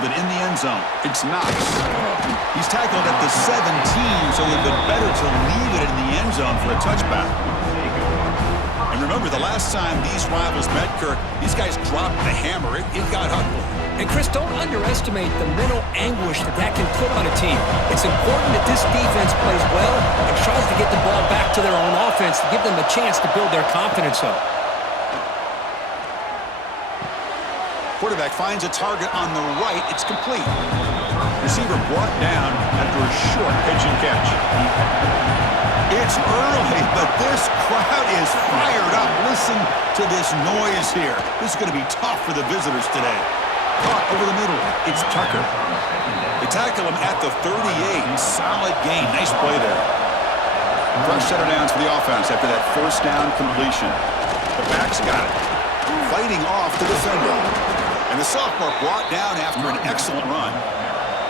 fielded in the end zone. It's Knox. He's tackled at the 17, so it would have been better to leave it in the end zone for a touchback. And remember, the last time these rivals met, Kirk, these guys dropped the hammer. It got ugly. And, Chris, don't underestimate the mental anguish that can put on a team. It's important that this defense plays well and tries to get the ball back to their own offense to give them a chance to build their confidence up. Quarterback finds a target on the right. It's complete. Receiver brought down after a short pitch and catch. It's early, but this crowd is fired up. Listen to this noise here. This is going to be tough for the visitors today. Caught over the middle. It's Tucker. They tackle him at the 38. Solid gain. Nice play there. Fresh set of downs for the offense after that first down completion. The back's got it. Fighting off the defender. And the sophomore brought down after an excellent run.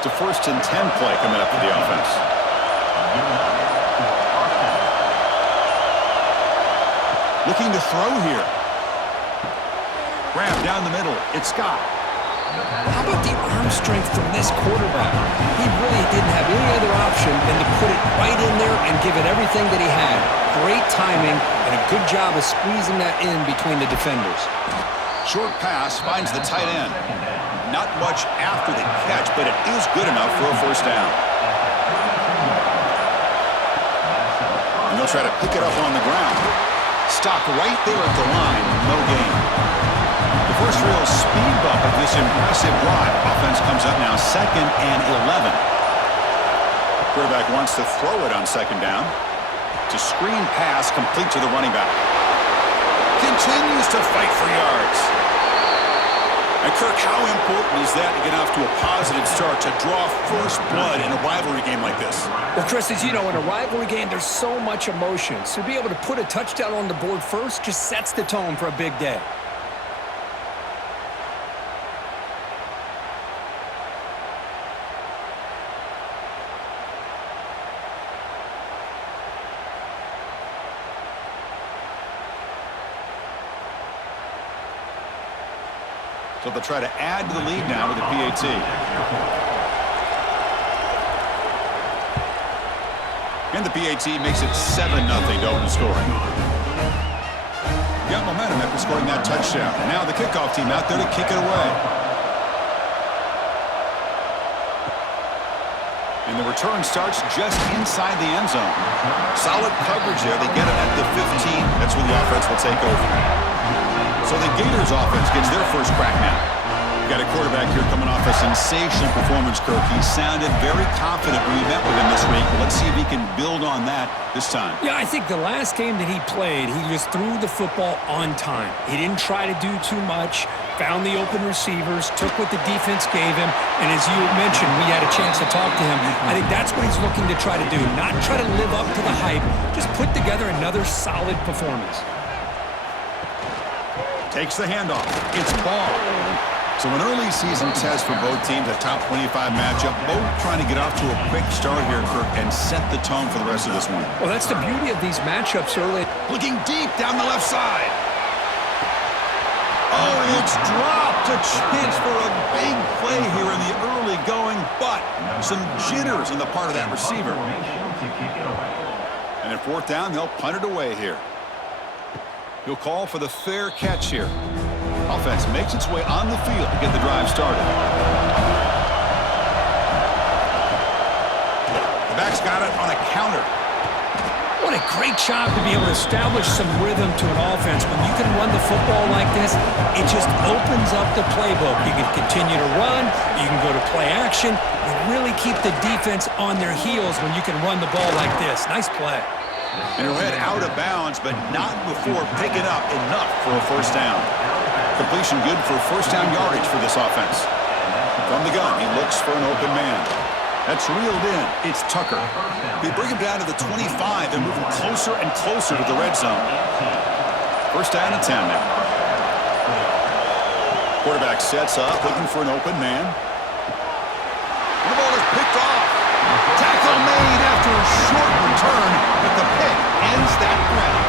It's a 1st and 10 play coming up for the offense. Looking to throw here. Grab down the middle. It's Scott. How about the arm strength from this quarterback? He really didn't have any other option than to put it right in there and give it everything that he had. Great timing and a good job of squeezing that in between the defenders. Short pass finds the tight end. Not much after the catch, but it is good enough for a first down. And they'll try to pick it up on the ground. Stop right there at the line. No gain. The first real speed bump of this impressive drive. Offense comes up now 2nd and 11. Quarterback wants to throw it on 2nd down. It's a screen pass complete to the running back. Continues to fight for yards. And Kirk, how important is that to get off to a positive start, to draw first blood in a rivalry game like this? Well, Chris, as you know, in a rivalry game, there's so much emotion. So to be able to put a touchdown on the board first just sets the tone for a big day. So they'll try to add to the lead now with the PAT. And the PAT makes it 7-0 to open scoring. Got momentum after scoring that touchdown. Now the kickoff team out there to kick it away. And the return starts just inside the end zone. Solid coverage there. They get it at the 15. That's where the offense will take over. So the Gators offense gets their first crack now. Got a quarterback here coming off a sensational performance, Kirk. He sounded very confident when we met with him this week. Let's see if he can build on that this time. Yeah, I think the last game that he played, he just threw the football on time. He didn't try to do too much, found the open receivers, took what the defense gave him, and as you mentioned, we had a chance to talk to him. I think that's what he's looking to try to do, not try to live up to the hype, just put together another solid performance. Takes the handoff. It's ball. So an early season test for both teams, a top 25 matchup, both trying to get off to a quick start here, Kirk, and set the tone for the rest of this one. Well, that's the beauty of these matchups early. Looking deep down the left side. Oh, it's dropped. A chance for a big play here in the early going, but some jitters on the part of that receiver. And at 4th down, they'll punt it away here. He'll call for the fair catch here. Offense makes its way on the field to get the drive started. The back's got it on a counter. What a great job to be able to establish some rhythm to an offense. When you can run the football like this, it just opens up the playbook. You can continue to run. You can go to play action. You really keep the defense on their heels when you can run the ball like this. Nice play. And he'll head out of bounds, but not before picking up enough for a first down. Completion good for first down yardage for this offense. From the gun, he looks for an open man. That's reeled in. It's Tucker. They bring him down to the 25. They're moving closer and closer to the red zone. First down and 10 now. Quarterback sets up, looking for an open man. And the ball is picked off. Tackle made after a short return, but the pick ends that grab.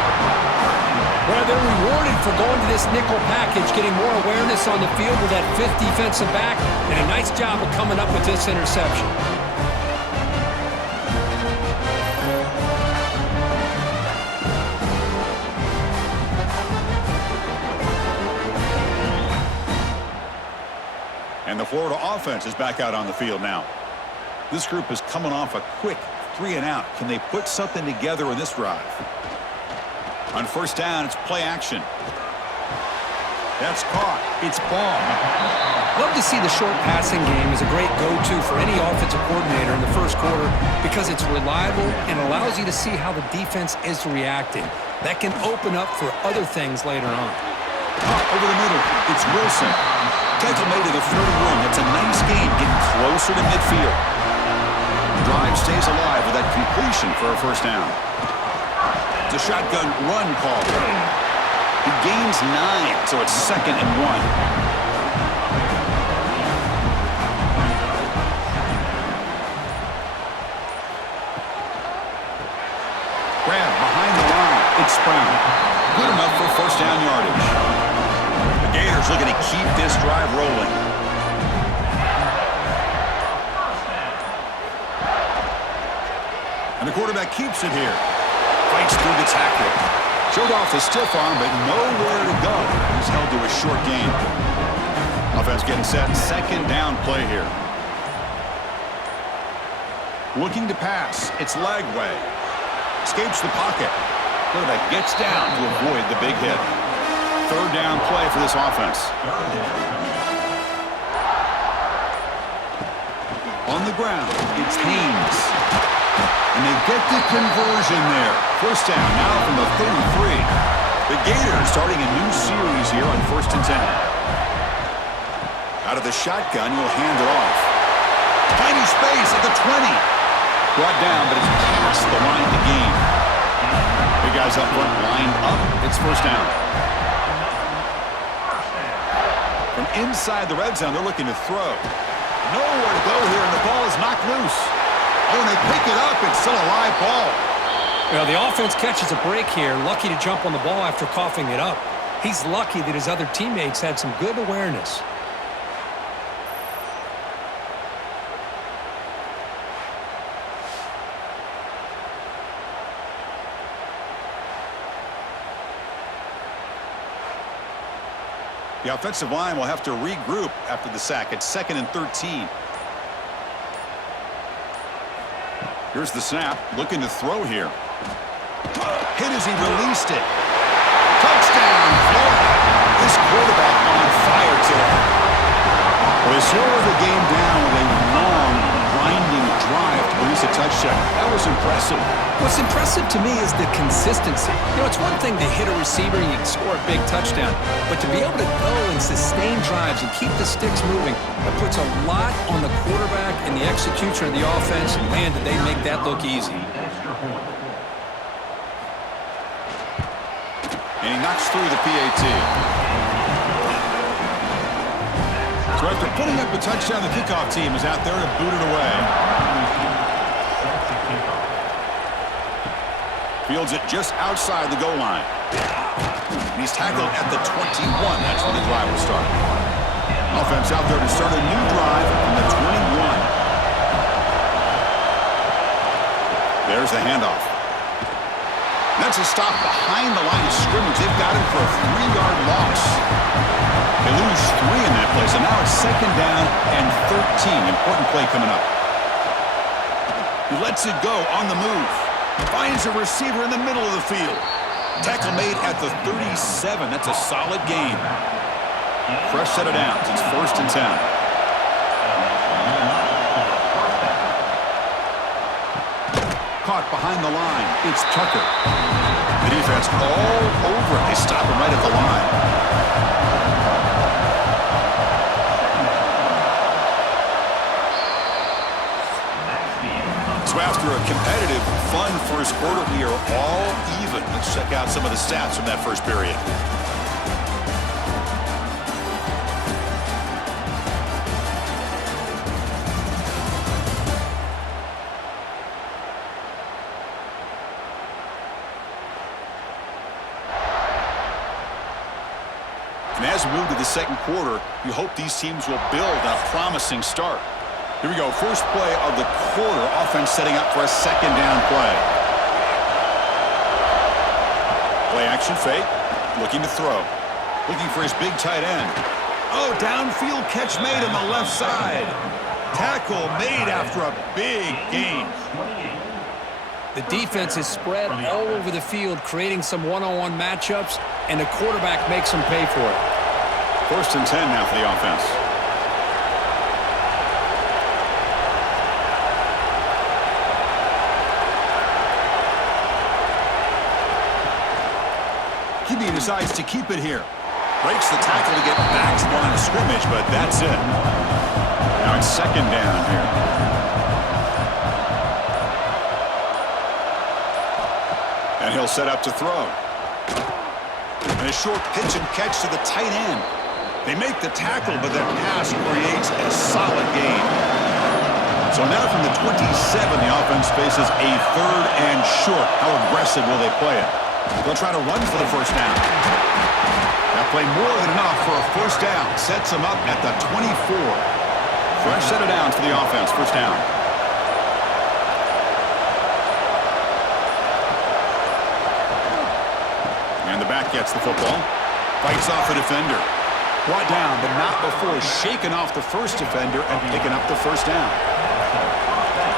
Well, they're rewarded for going to this nickel package, getting more awareness on the field with that fifth defensive back, and a nice job of coming up with this interception. And the Florida offense is back out on the field now. This group is coming off a quick 3-and-out. Can they put something together in this drive? On first down, it's play action. That's caught. It's ball. Love to see the short passing game as a great go-to for any offensive coordinator in the first quarter because it's reliable and allows you to see how the defense is reacting. That can open up for other things later on. Over the middle, it's Wilson. Tackle made to the 31. That's a nice game, getting closer to midfield. The drive stays alive with that completion for a first down. It's a shotgun run call. He gains 9, so it's 2nd and 1. Grab behind the line. It's Brown. Good enough for first down yardage. The Gators looking to keep this drive rolling. And the quarterback keeps it here. Fights through the tackle. Showed off the stiff arm, but nowhere to go. He's held to a short gain. Offense getting set. Second down play here. Looking to pass. It's Lagway. Escapes the pocket. Quarterback gets down to avoid the big hit. Third down play for this offense. On the ground, it's Haynes. And they get the conversion there. First down now from the 33. The Gators starting a new series here on 1st and 10. Out of the shotgun, he'll hand it off. Tiny space at the 20. Brought down, but it's past the line to gain. Big guys up front, lined up. It's first down. From inside the red zone, they're looking to throw. Nowhere to go here, and the ball is knocked loose. Oh, and they pick it up. It's still a live ball. Well, the offense catches a break here. Lucky to jump on the ball after coughing it up. He's lucky that his other teammates had some good awareness. The offensive line will have to regroup after the sack. It's 2nd and 13. Here's the snap. Looking to throw here. Hit as he released it. Touchdown, Florida. This quarterback on fire today. Well, they slow the game down with a long, grinding drive to produce a touchdown. That was impressive. What's impressive to me is the consistency. You know, it's one thing to hit a receiver and you can score a big touchdown, but to be able to go and sustain drives and keep the sticks moving, that puts a lot on the quarterback and the execution of the offense, and man, did they make that look easy. And he knocks through the PAT. So after putting up a touchdown, the kickoff team is out there to boot it away. Fields it just outside the goal line. And he's tackled at the 21. That's where the drive will start. Offense out there to start a new drive from the 21. There's the handoff. That's a stop behind the line of scrimmage. They've got him for a 3-yard loss. They lose 3 in that play, so now it's 2nd down and 13. Important play coming up. He lets it go on the move. Finds a receiver in the middle of the field. Tackle made at the 37. That's a solid gain. Fresh set of downs. It's 1st and 10. Caught behind the line. It's Tucker. The defense all over it. They stop him right at the line. So after a competitive, fun first quarter, we are all even. Let's check out some of the stats from that first period. And as we move to the second quarter, you hope these teams will build on a promising start. Here we go. First play of the quarter. Offense setting up for a second down play. Play action fake. Looking to throw. Looking for his big tight end. Oh, downfield catch made on the left side. Tackle made after a big gain. The defense is spread all over the field, creating some one-on-one matchups, and the quarterback makes them pay for it. 1st and 10 now for the offense. QB decides to keep it here. Breaks the tackle to get back to the line of scrimmage, but that's it. Now it's second down here. And he'll set up to throw. And a short pitch and catch to the tight end. They make the tackle, but that pass creates a solid gain. So now from the 27, the offense faces a 3rd and short. How aggressive will they play it? They'll try to run for the first down. That play more than enough for a first down. Sets them up at the 24. Fresh set of downs for the offense. First down. And the back gets the football. Fights off the defender. Brought down, but not before shaking off the first defender and picking up the first down.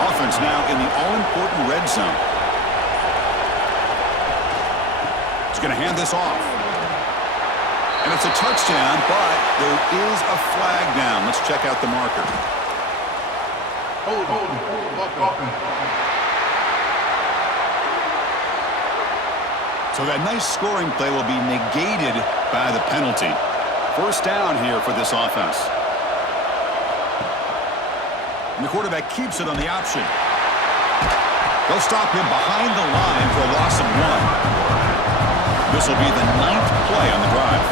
Offense now in the all-important red zone. He's going to hand this off. And it's a touchdown, but there is a flag down. Let's check out the marker. So that nice scoring play will be negated by the penalty. First down here for this offense. And the quarterback keeps it on the option. They'll stop him behind the line for a loss of 1. This will be the 9th play on the drive.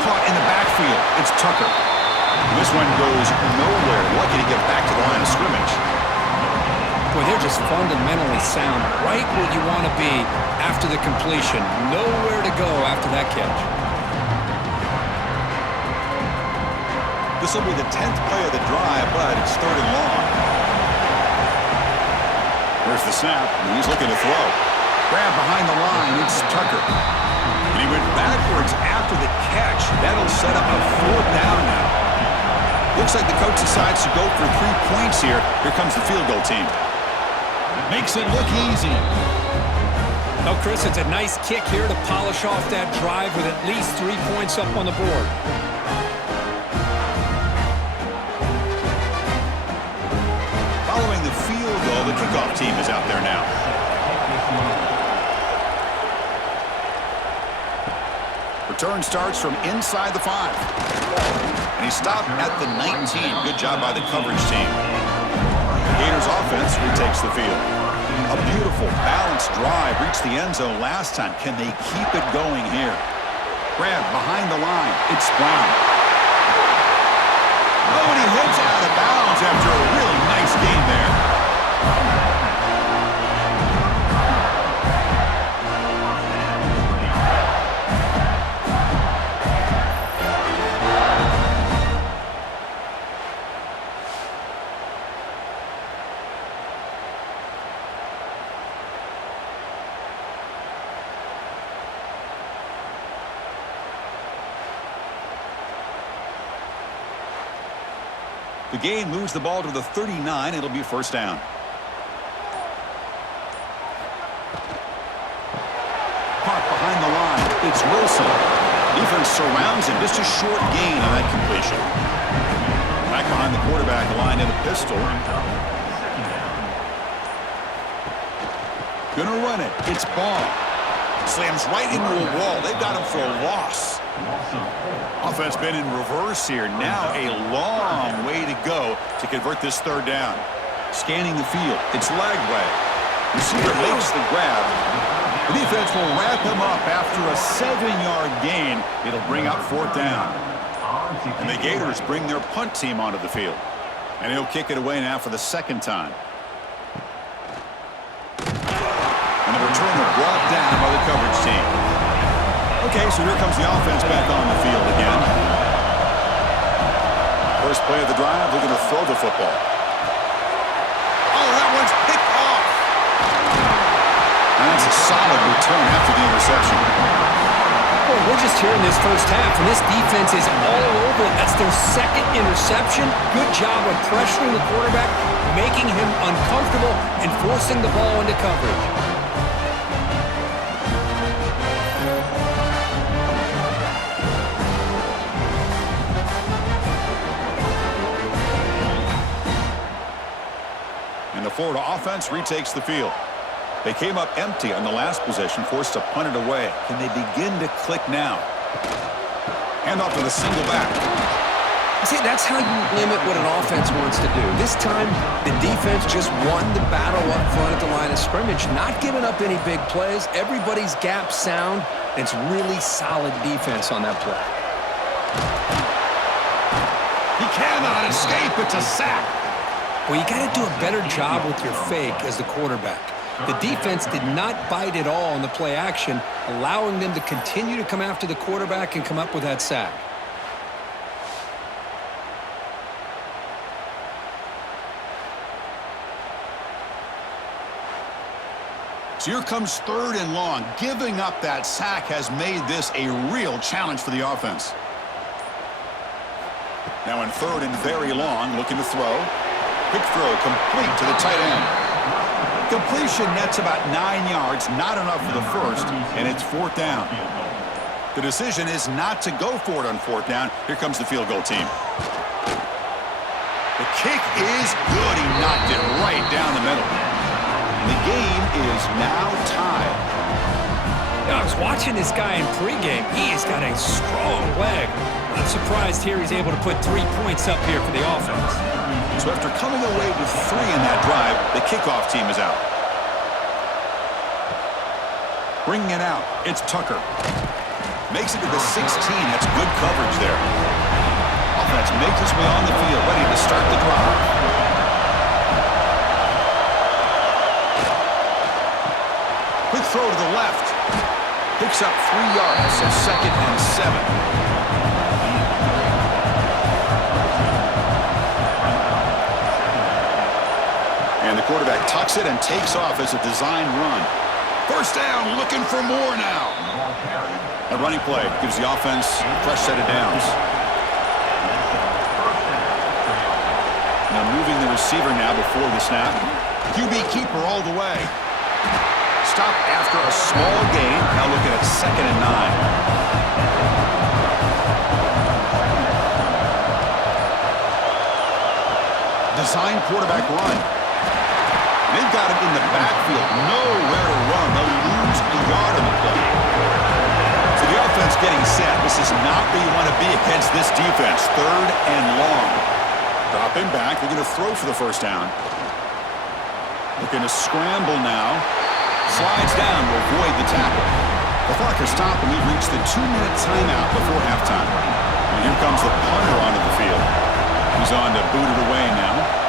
Caught in the backfield. It's Tucker. This one goes nowhere. Lucky to get back to the line of scrimmage. Boy, they're just fundamentally sound, right where you want to be after the completion. Nowhere to go after that catch. This will be the 10th play of the drive, but it's 3rd and long. There's the snap, and he's looking to throw. Grab behind the line, it's Tucker. And he went backwards after the catch. That'll set up a 4th down now. Looks like the coach decides to go for 3 points here. Here comes the field goal team. Makes it look easy. Well, Chris, it's a nice kick here to polish off that drive with at least 3 points up on the board. Following the field goal, the kickoff team is out there now. Return starts from inside the 5. And he stopped at the 19. Good job by the coverage team. The Gators offense retakes the field. A beautiful, balanced drive reached the end zone last time. Can they keep it going here? Grab behind the line. It's Brown. Oh, and he heads out of bounds after a really nice game there. The game moves the ball to the 39. It'll be first down. Park behind the line. It's Wilson. Defense surrounds him. Just a short gain on that completion. Back behind the quarterback, line in a pistol. Gonna run it. It's Ball. Slams right into a wall. They've got him for a loss. Offense been in reverse here. Now a long way to go to convert this 3rd down. Scanning the field. It's Lagway. Receiver makes the grab. The defense will wrap him up after a 7-yard gain. It'll bring up 4th down. And the Gators bring their punt team onto the field. And he'll kick it away now for the 2nd time. And the return are brought down by the coverage team. Okay, so here comes the offense back on the field again. First play of the drive, looking to throw the football. Oh, that one's picked off. And that's a solid return after the interception. Boy, we're just here in this first half, and this defense is all over it. That's their second interception. Good job of pressuring the quarterback, making him uncomfortable, and forcing the ball into coverage. And the Florida offense retakes the field. They came up empty on the last possession, forced to punt it away. Can they begin to click now? Hand off to the single back. See, that's how you limit what an offense wants to do. This time, the defense just won the battle up front at the line of scrimmage, not giving up any big plays. Everybody's gap sound. It's really solid defense on that play. He cannot escape. It's a sack. Well, you got to do a better job with your fake as the quarterback. The defense did not bite at all on the play action, allowing them to continue to come after the quarterback and come up with that sack. So here comes 3rd and long. Giving up that sack has made this a real challenge for the offense. Now in 3rd and very long, looking to throw. Quick throw complete to the tight end. Completion nets about 9 yards, not enough for the first, and it's 4th down. The decision is not to go for it on 4th down. Here comes the field goal team. The kick is good. He knocked it right down the middle. The game is now tied. I was watching this guy in pregame. He has got a strong leg. Not surprised here he's able to put 3 points up here for the offense. So after coming away with 3 in that drive, the kickoff team is out. Bringing it out, it's Tucker. Makes it to the 16. That's good coverage there. Offense makes its way on the field, ready to start the drive. Quick throw to the left. Picks up 3 yards, so 2nd and 7. And the quarterback tucks it and takes off as a design run. First down, looking for more now. A running play gives the offense a fresh set of downs. Now moving the receiver now before the snap. QB keeper all the way. Stop after a small gain. Now looking at 2nd and 9. Design quarterback run. They've got him in the backfield. Nowhere to run. They'll lose a yard on the play. So the offense getting set. This is not where you want to be against this defense. 3rd and long. Dropping back. They're going to throw for the first down. Looking to scramble now. Slides down to avoid the tackle. The clock has stopped, and we've reached the 2-minute timeout before halftime. And here comes the punter onto the field. He's on to boot it away now.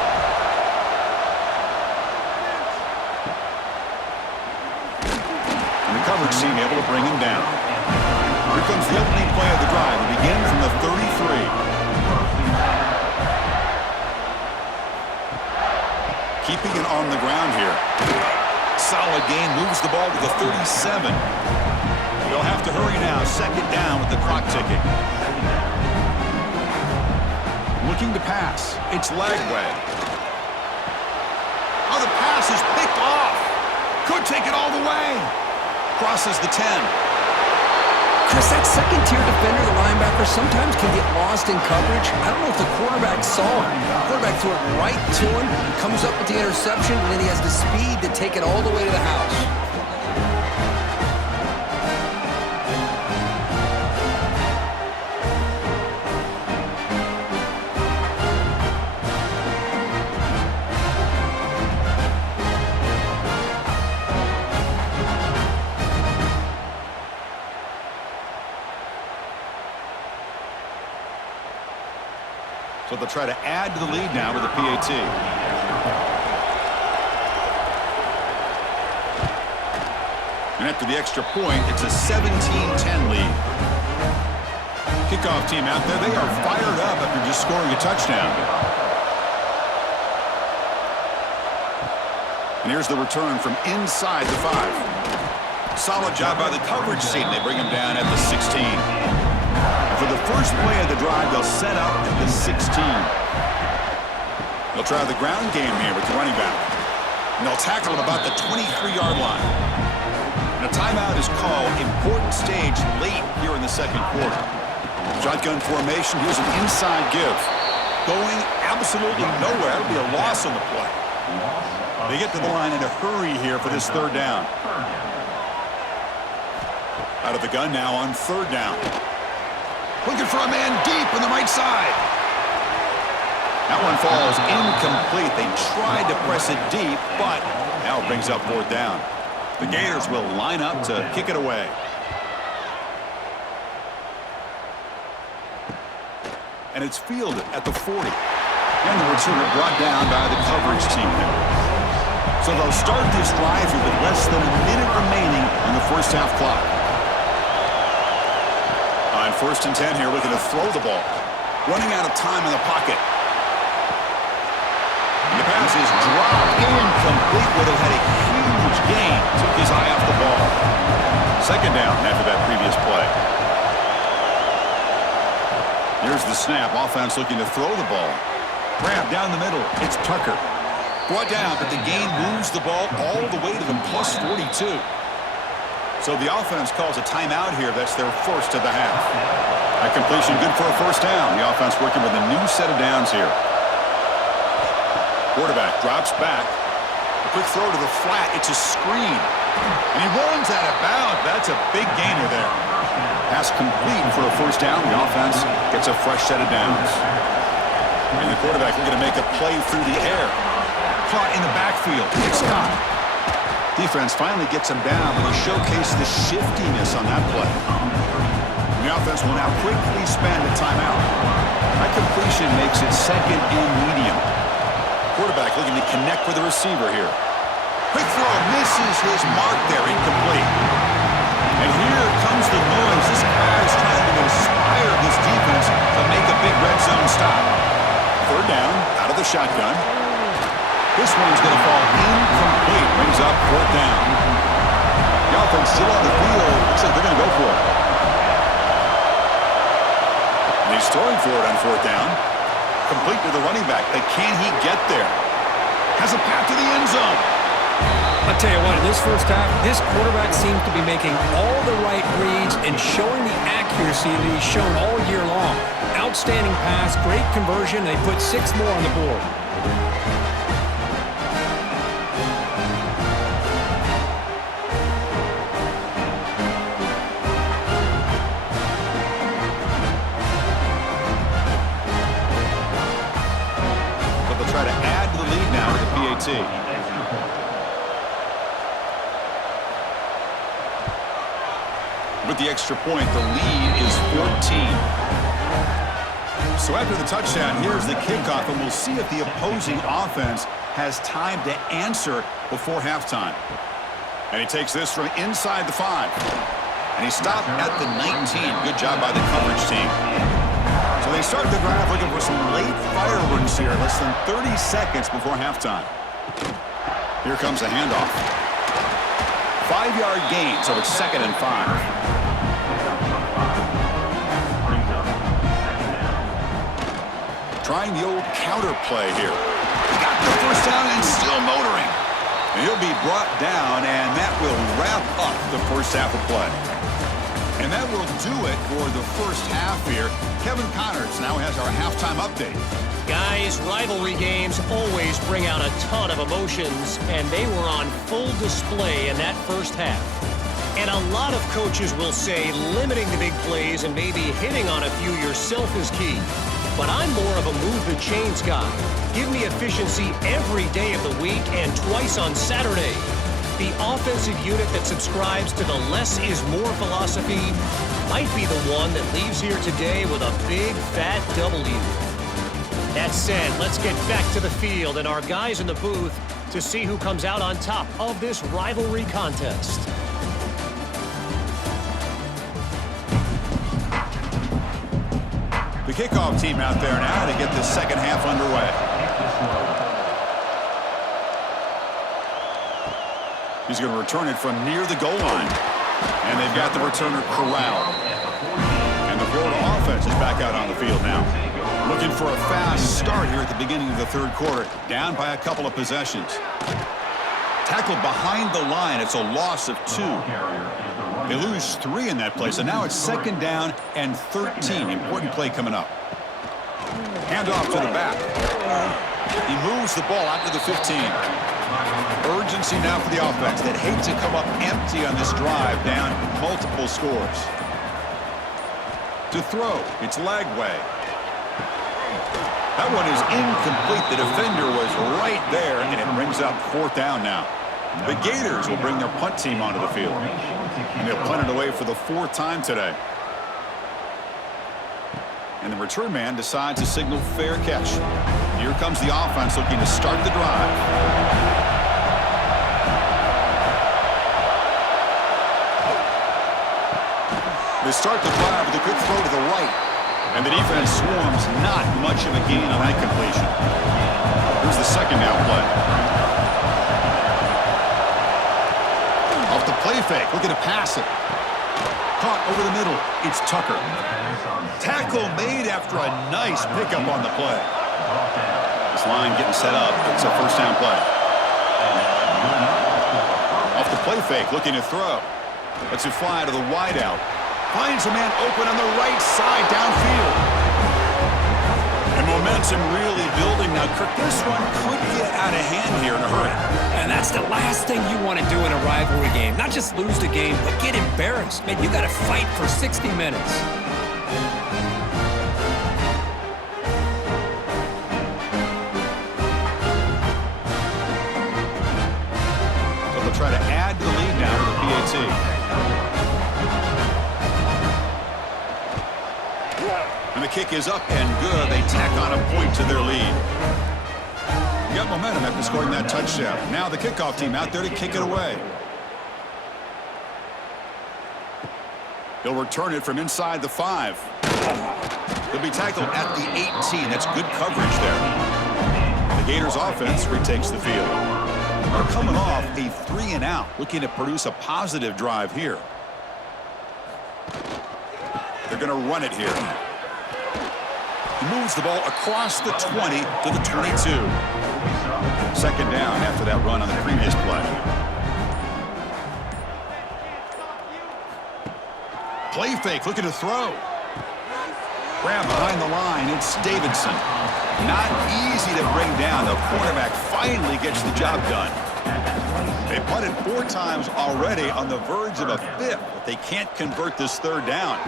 And the coverage team able to bring him down. Here comes the opening play of the drive. We begin from the 33. Keeping it on the ground here. Solid gain, moves the ball to the 37. They'll have to hurry now. 2nd down with the clock ticking. Looking to pass. It's Lagway. Oh, the pass is picked off. Could take it all the way. Crosses the 10. Chris, that second-tier defender, the linebacker, sometimes can get lost in coverage. I don't know if the quarterback saw him. The quarterback threw it right to him, comes up with the interception, and then he has the speed to take it all the way to the house. So they'll try to add to the lead now with a PAT. And after the extra point, it's a 17-10 lead. Kickoff team out there, they are fired up after just scoring a touchdown. And here's the return from inside the 5. Solid job by the coverage team. They bring him down at the 16. And for the first play of the drive, they'll set up at the 16. They'll try the ground game here with the running back. And they'll tackle him about the 23-yard line. And a timeout is called. Important stage late here in the second quarter. Shotgun formation. Here's an inside give. Going absolutely nowhere. It'll be a loss on the play. They get to the line in a hurry here for this third down. Out of the gun now on third down. Looking for a man deep on the right side. That one falls incomplete. They tried to press it deep, but now it brings up fourth down. The Gators will line up to kick it away. And it's fielded at the 40. And the returner brought down by the coverage team. So they'll start this drive here with less than a minute remaining on the first half clock. On first and 10 here, looking to throw the ball. Running out of time in the pocket. And the pass is dropped incomplete. Would have had a huge gain. Took his eye off the ball. Second down after that previous play. Here's the snap. Offense looking to throw the ball. Grab down the middle. It's Tucker. Brought down, but the gain moves the ball all the way to the plus 42. So the offense calls a timeout here. That's their first of the half. That completion good for a first down. The offense working with a new set of downs here. Quarterback drops back. A quick throw to the flat. It's a screen. And he runs out of bounds. That's a big gainer there. Pass complete for a first down. The offense gets a fresh set of downs. And the quarterback looking to make a play through the air. Caught in the backfield. It's Scott. Defense finally gets him down, but he showcased the shiftiness on that play. The offense will now quickly spend a timeout. That completion makes it second and medium. Quarterback looking to connect with the receiver here. Quick throw, misses his mark there, incomplete. And here comes the noise. This guy is trying to inspire this defense to make a big red zone stop. Third down, out of the shotgun. This one's going to fall incomplete. Brings up fourth down. The offense still on the field. Looks like they're going to go for it. And he's throwing for it on fourth down. Complete to the running back. But can he get there? Has a path to the end zone. I'll tell you what, in this first half, this quarterback seems to be making all the right reads and showing the accuracy that he's shown all year long. Outstanding pass, great conversion. They put 6 more on the board. Try to add to the lead now with the PAT. With the extra point, the lead is 14. So after the touchdown, here's the kickoff, and we'll see if the opposing offense has time to answer before halftime. And he takes this from inside the 5. And he stopped at the 19. Good job by the coverage team. So they start the drive looking for some late fireworks here, less than 30 seconds before halftime. Here comes a handoff. 5-yard gain, so it's second and 5. Trying the old counter play here. Got the first down and still motoring. And he'll be brought down, and that will wrap up the first half of play. And that will do it for the first half here. Kevin Connors now has our halftime update. Guys, rivalry games always bring out a ton of emotions, and they were on full display in that first half. And a lot of coaches will say limiting the big plays and maybe hitting on a few yourself is key. But I'm more of a move the chains guy. Give me efficiency every day of the week and twice on Saturday. The offensive unit that subscribes to the less is more philosophy might be the one that leaves here today with a big fat W. That said, let's get back to the field and our guys in the booth to see who comes out on top of this rivalry contest. kickoff team out there now to get the second half underway. He's going to return it from near the goal line. And they've got the returner corralled. And the Florida offense is back out on the field now. Looking for a fast start here at the beginning of the third quarter. Down by a couple of possessions. Tackled behind the line. It's a loss of 2. They lose 3 in that play. So now it's second down and 13. Important play coming up. Handoff to the back. He moves the ball out to the 15. Urgency now for the offense that hate to come up empty on this drive, down multiple scores. To throw, it's Lagway. That one is incomplete. The defender was right there, and it brings up fourth down now. The Gators will bring their punt team onto the field, and they'll punt it away for the 4th time today. And the return man decides to signal fair catch. Here comes the offense looking to start the drive. They start the drive with a good throw to the right. And the defense swarms, not much of a gain on that completion. Here's the second down play. Off the play fake, looking to pass it. Caught over the middle, it's Tucker. Tackle made after a nice pickup on the play. This line getting set up, it's a first down play. Off the play fake, looking to throw. Lets it fly to the wideout. Finds a man open on the right side downfield. And momentum really building now. Kirk, this one could get out of hand here in a hurry. And that's the last thing you want to do in a rivalry game. Not just lose the game, but get embarrassed. Man, you got to fight for 60 minutes. So they'll try to add to the lead now to the PAT. And the kick is up and good. They tack on a point to their lead. You got momentum after scoring that touchdown. Now the kickoff team out there to kick it away. He'll return it from inside the 5. He'll be tackled at the 18. That's good coverage there. The Gators offense retakes the field. They're coming off a 3-and-out, looking to produce a positive drive here. They're going to run it here. He moves the ball across the 20 to the 22. Second down after that run on the previous play. Play fake, looking to throw. Grab behind the line, it's Davidson. Not easy to bring down. The quarterback finally gets the job done. They punted 4 times already, on the verge of a 5th, but they can't convert this third down.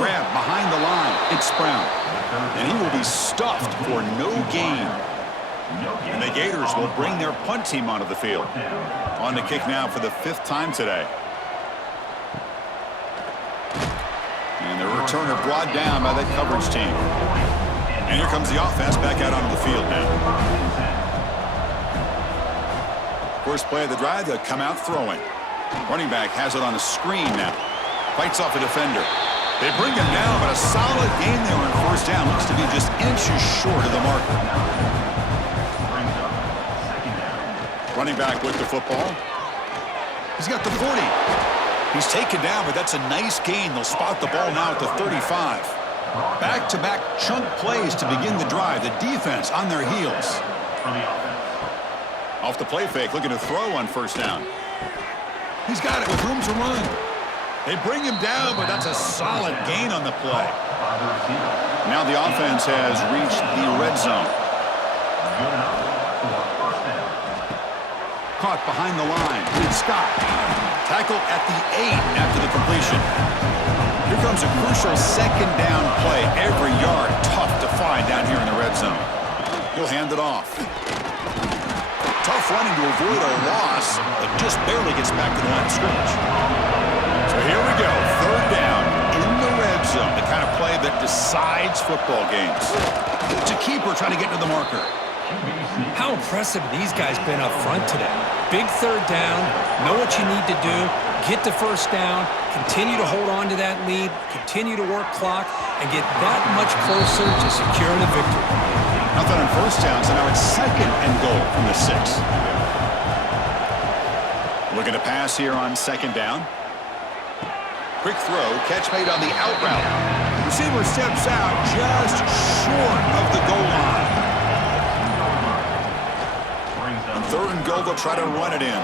Grab behind the line, it's Brown. And he will be stuffed for no gain. And the Gators will bring their punt team onto the field. On the kick now for the 5th time today. And the returner brought down by that coverage team. And here comes the offense back out onto the field now. First play of the drive, they'll come out throwing. Running back has it on a screen now. Fights off a defender. They bring him down, but a solid gain there on first down. Looks to be just inches short of the marker. Running back with the football. He's got the 40. He's taken down, but that's a nice gain. They'll spot the ball now at the 35. Back-to-back chunk plays to begin the drive. The defense on their heels. Off the play fake, looking to throw on first down. He's got it with room to run. They bring him down, but that's a solid gain on the play. Now the offense has reached the red zone. Caught behind the line. It's Scott. Tackled at the 8 after the completion. Here comes a crucial second down play. Every yard tough to find down here in the red zone. He'll hand it off. Tough running to avoid a loss, but just barely gets back to the line of scrimmage. So here we go, third down in the red zone, the kind of play that decides football games. It's a keeper trying to get to the marker. How impressive these guys been up front today. Big third down, know what you need to do, get the first down, continue to hold on to that lead, continue to work clock, and get that much closer to securing a victory. Nothing on first down, so now it's 2nd and goal from the 6. Looking to pass here on 2nd down. Quick throw, catch made on the out route. Receiver steps out just short of the goal line. On 3rd and goal, they'll try to run it in.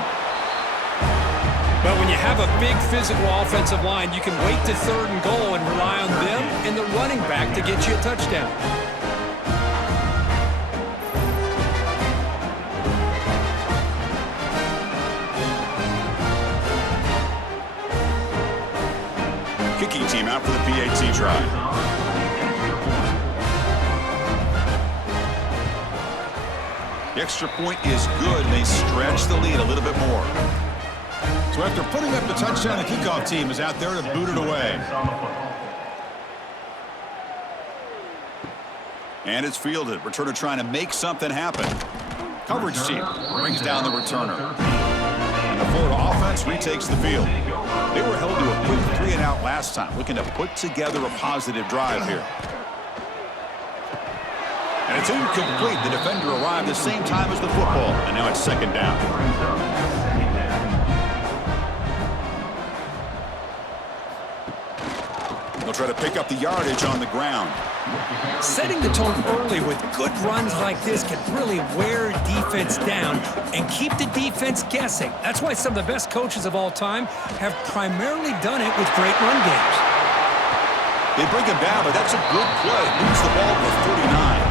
But when you have a big physical offensive line, you can wait to 3rd and goal and rely on them and the running back to get you a touchdown. Kicking team out for the PAT try. The extra point is good, and they stretch the lead a little bit more. So after putting up the touchdown, the kickoff team is out there to boot it away. And it's fielded. Returner trying to make something happen. Coverage team brings down the returner. And the Florida offense retakes the field. They were held to a quick 3-and-out last time, looking to put together a positive drive here. And it's incomplete. The defender arrived the same time as the football, and now it's 2nd down. They'll try to pick up the yardage on the ground. Setting the tone early with good runs like this can really wear defense down and keep the defense guessing. That's why some of the best coaches of all time have primarily done it with great run games. They bring him down, but that's a good play. Moves the ball to 39.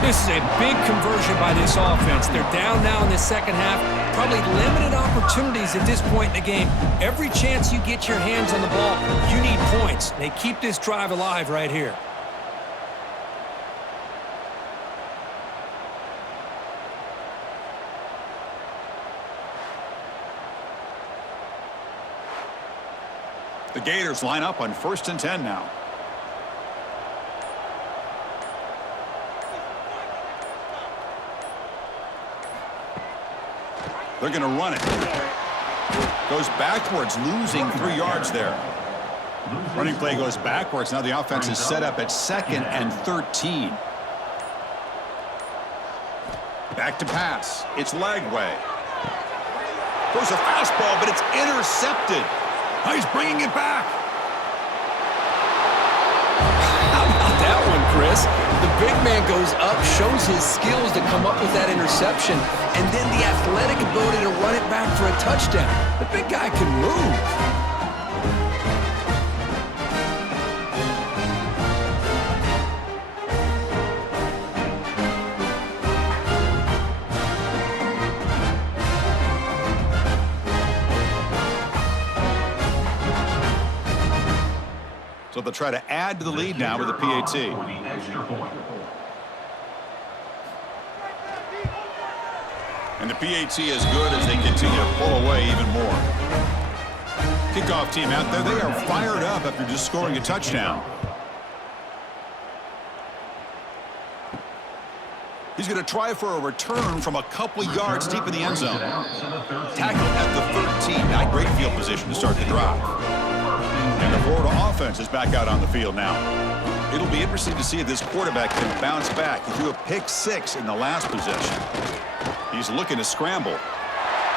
This is a big conversion by this offense. They're down now in the 2nd half. Probably limited opportunities at this point in the game. Every chance you get your hands on the ball, you need points. They keep this drive alive right here. The Gators line up on 1st and 10 now. They're going to run it. Goes backwards, losing 3 yards there. Running play goes backwards. Now the offense is set up at 2nd and 13. Back to pass. It's Lagway. Throws a fastball, but it's intercepted. Oh, he's bringing it back. How about that one, Chris? The big man goes up, shows his skills to come up with that interception, and then the athletic ability to run it back for a touchdown. The big guy can move. So they'll try to add to the lead now with the PAT. And the PAT is good as they continue to pull away even more. Kickoff team out there. They are fired up after just scoring a touchdown. He's going to try for a return from a couple of yards deep in the end zone. Tackle at the 13. Not great field position to start the drive. And the Florida offense is back out on the field now. It'll be interesting to see if this quarterback can bounce back. He threw a pick-6 in the last possession. He's looking to scramble.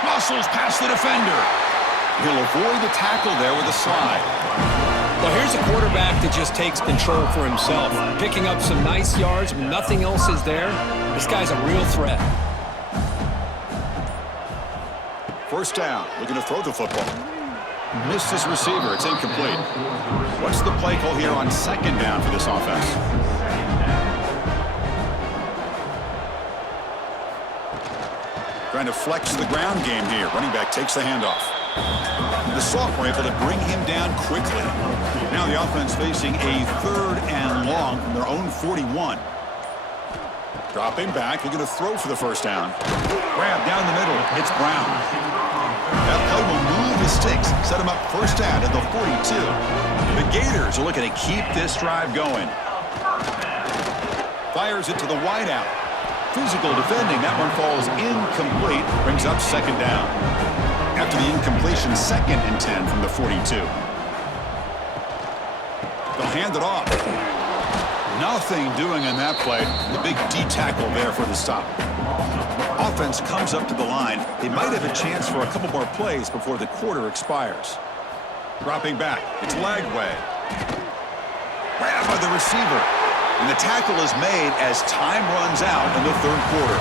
Muscles past the defender. He'll avoid the tackle there with a slide. Well, here's a quarterback that just takes control for himself. Picking up some nice yards when nothing else is there. This guy's a real threat. First down, looking to throw the football. Missed his receiver. It's incomplete. What's the play call here on 2nd down for this offense? Trying to flex the ground game here. Running back takes the handoff. The sophomore able to bring him down quickly. Now the offense facing a 3rd and long from their own 41. Dropping back, looking to throw for the first down. Grab down the middle. It's Brown. That play will move the sticks, set him up first down at the 42. The Gators are looking to keep this drive going. Fires it to the wideout. Physical defending. That one falls incomplete. Brings up second down. After the incompletion, 2nd and 10 from the 42. They'll hand it off. Nothing doing on that play. The big D tackle there for the stop. Offense comes up to the line. They might have a chance for a couple more plays before the quarter expires. Dropping back. It's leg way. Grabbed by the receiver. And the tackle is made as time runs out in the 3rd quarter.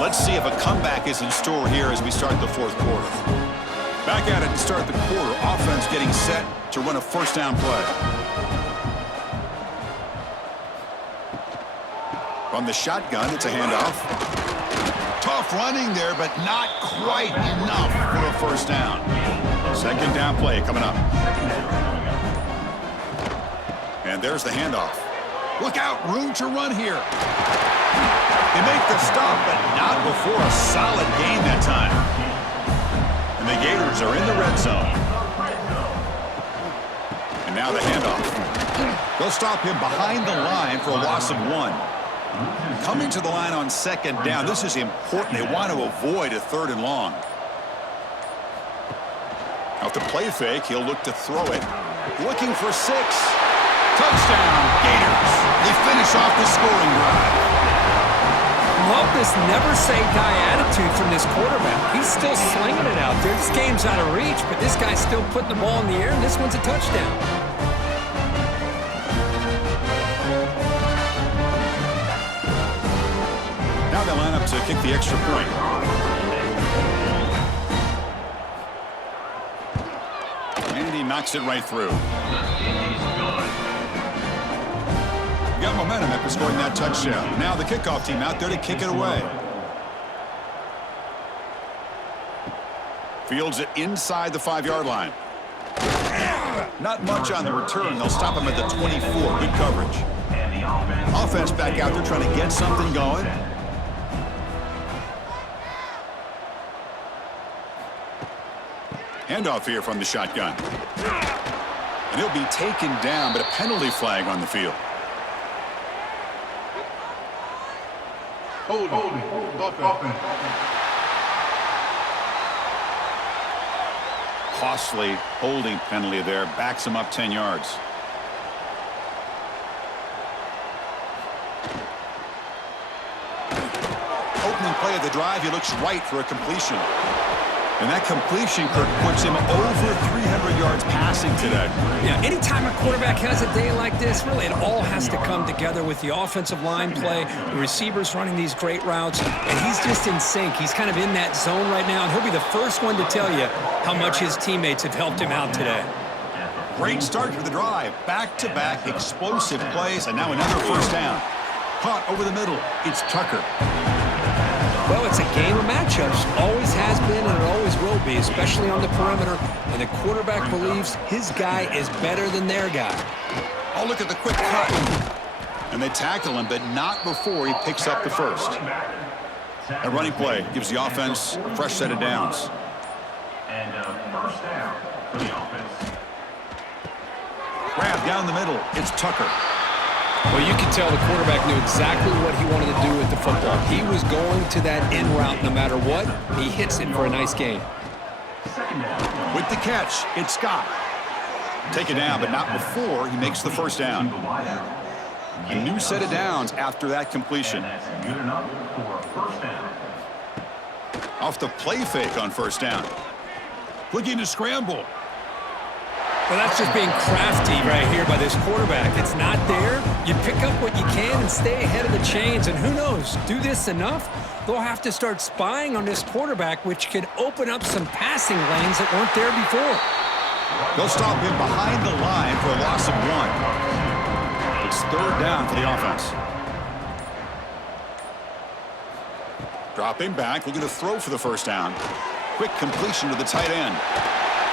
Let's see if a comeback is in store here as we start the 4th quarter. Back at it to start the quarter. Offense getting set to run a first down play. From the shotgun, it's a handoff. Tough running there, but not quite enough for a first down. 2nd down play coming up. And there's the handoff. Look out, room to run here. They make the stop, but not before a solid gain that time. And the Gators are in the red zone. And now the handoff. They'll stop him behind the line for a loss of 1. Coming to the line on 2nd down. This is important. They want to avoid a 3rd and long. Off the play fake, he'll look to throw it. Looking for 6. Touchdown, Gators. They finish off the scoring drive. Love this never-say-die attitude from this quarterback. He's still slinging it out there. This game's out of reach, but this guy's still putting the ball in the air, and this one's a touchdown. Now they line up to kick the extra point. And he knocks it right through. Got momentum after scoring that touchdown. Now the kickoff team out there to kick it away. Fields it inside the 5-yard line. Not much on the return. They'll stop him at the 24. Good coverage. Offense back out there trying to get something going. Handoff here from the shotgun. And he'll be taken down, but a penalty flag on the field. Holding. Costly holding penalty there. Backs him up 10 yards. Opening play of the drive, he looks right for a completion. And that completion, Kirk, puts him over 300 yards passing today. Yeah, anytime a quarterback has a day like this, really it all has to come together with the offensive line play, the receivers running these great routes, and he's just in sync. He's kind of in that zone right now, and he'll be the first one to tell you how much his teammates have helped him out today. Great start to the drive. Back-to-back explosive plays, and now another first down. Caught over the middle. It's Tucker. Well, it's a game of matchups. Always has been and it always will be, especially on the perimeter. And the quarterback believes his guy is better than their guy. Oh, look at the quick cut. And they tackle him, but not before he picks up the first. A running play gives the offense a fresh set of downs. And first down for the offense. Grab down the middle. It's Tucker. Well, you could tell the quarterback knew exactly what he wanted to do with the football. He was going to that in route no matter what. He hits it for a nice gain. With the catch, it's Scott. Take it down, but not before he makes the first down. A new set of downs after that completion. Good enough for a first down. Off the play fake on first down. Looking to scramble. Well, that's just being crafty right here by this quarterback. It's not there. You pick up what you can and stay ahead of the chains. And who knows, do this enough, they'll have to start spying on this quarterback, which could open up some passing lanes that weren't there before. They'll stop him behind the line for a loss of 1. It's 3rd down for the offense. Dropping back, looking to throw for the first down. Quick completion to the tight end.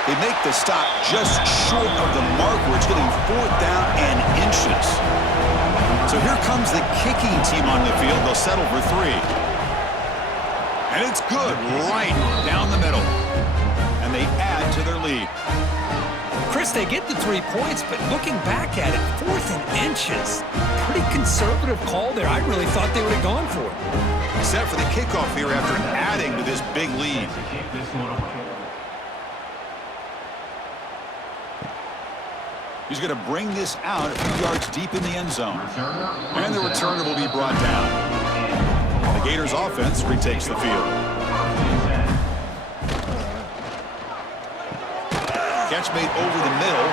They make the stop just short of the mark where it's getting 4th down and inches. So here comes the kicking team on the field. They'll settle for 3. And it's good right down the middle. And they add to their lead. Chris, they get the 3 points, but looking back at it, 4th and inches. Pretty conservative call there. I really thought they would have gone for it. Set for the kickoff here after adding to this big lead. He's going to bring this out a few yards deep in the end zone. And the returner will be brought down. The Gators offense retakes the field. Catch made over the middle.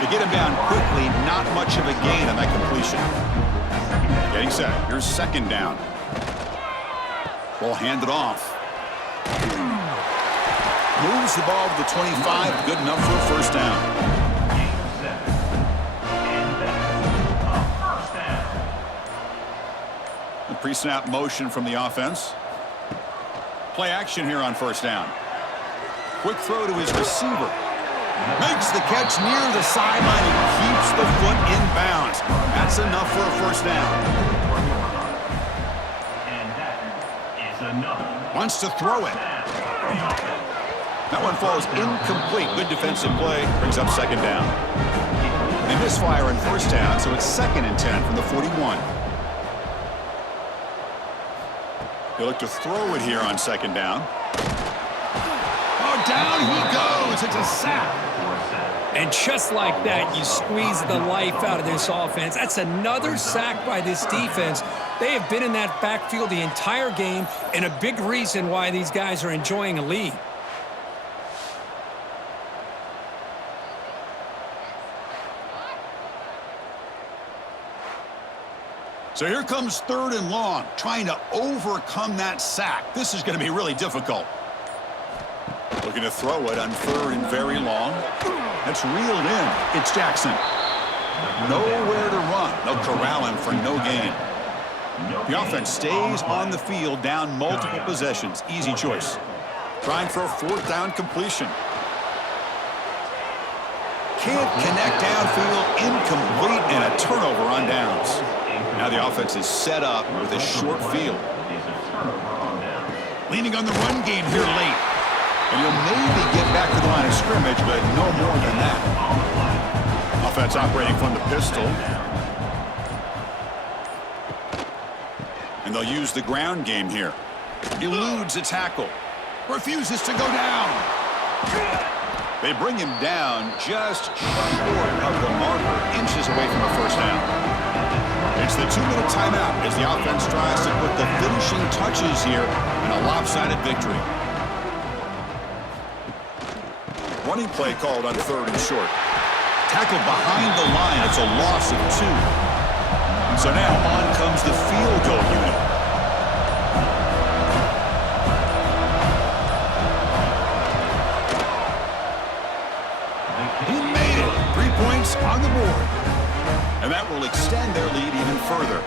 To get him down quickly, not much of a gain on that completion. Getting set. Here's 2nd down. Ball handed off. Moves the ball to the 25. Good enough for a 1st down. The pre-snap motion from the offense. Play action here on 1st down. Quick throw to his receiver. Makes the catch near the sideline and keeps the foot in bounds. That's enough for a 1st down. And that is enough. Wants to throw it. That one falls incomplete. Good defensive play. Brings up 2nd down. They misfire on 1st down, so it's 2nd and 10 from the 41. He'll look to throw it here on 2nd down. Oh, down he goes. It's a sack. And just like that, you squeeze the life out of this offense. That's another sack by this defense. They have been in that backfield the entire game, and a big reason why these guys are enjoying a lead. So here comes 3rd and long, trying to overcome that sack. This is going to be really difficult. Looking to throw it on 3rd and very long. That's reeled in. It's Jackson. Nowhere to run. They'll corral him for no gain. The offense stays on the field, down multiple possessions. Easy choice. Trying for a 4th down completion. Can't connect downfield, incomplete, and a turnover on downs. Now the offense is set up with a short field. Leaning on the run game here late. And he'll maybe get back to the line of scrimmage, but no more than that. Offense operating from the pistol. And they'll use the ground game here. Eludes a tackle. Refuses to go down. They bring him down just short of the marker, inches away from the 1st down. It's the 2-minute timeout as the offense tries to put the finishing touches here in a lopsided victory. Running play called on 3rd and short. Tackled behind the line. It's a loss of 2. So now on comes the field goal unit. He made it. 3 points on the board. And that will extend their lead even further.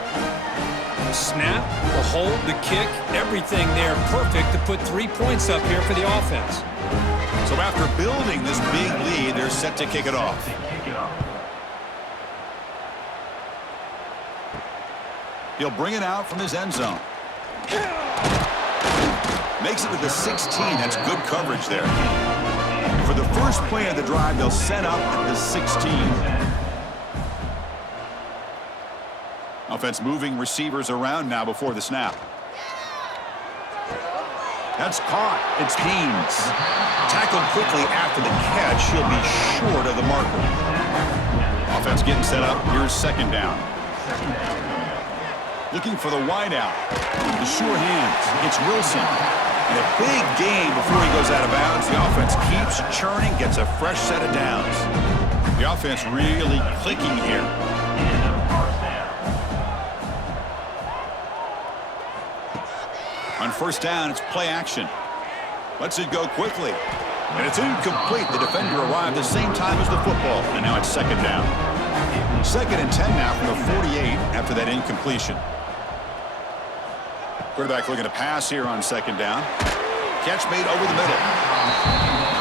The snap, the hold, the kick, everything there perfect to put 3 points up here for the offense. So after building this big lead, they're set to kick it off. He'll bring it out from his end zone. Makes it to the 16. That's good coverage there. And for the first play of the drive, they'll set up at the 16. Offense moving receivers around now before the snap. That's caught. It's Haynes. Tackled quickly after the catch. He'll be short of the marker. Offense getting set up. Here's 2nd down. Looking for the wideout. The sure hands. It's Wilson. And a big gain before he goes out of bounds. The offense keeps churning, gets a fresh set of downs. The offense really clicking here. On 1st down, it's play action. Lets it go quickly. And it's incomplete. The defender arrived the same time as the football. And now it's 2nd down. 2nd and 10 now from the 48 after that incompletion. Quarterback looking to pass here on 2nd down. Catch made over the middle.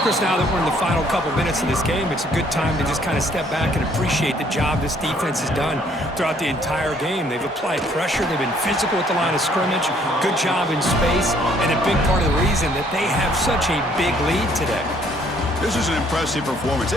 Chris, now that we're in the final couple minutes of this game, it's a good time to just kind of step back and appreciate the job this defense has done throughout the entire game. They've applied pressure. They've been physical at the line of scrimmage. Good job in space, and a big part of the reason that they have such a big lead today. This is an impressive performance.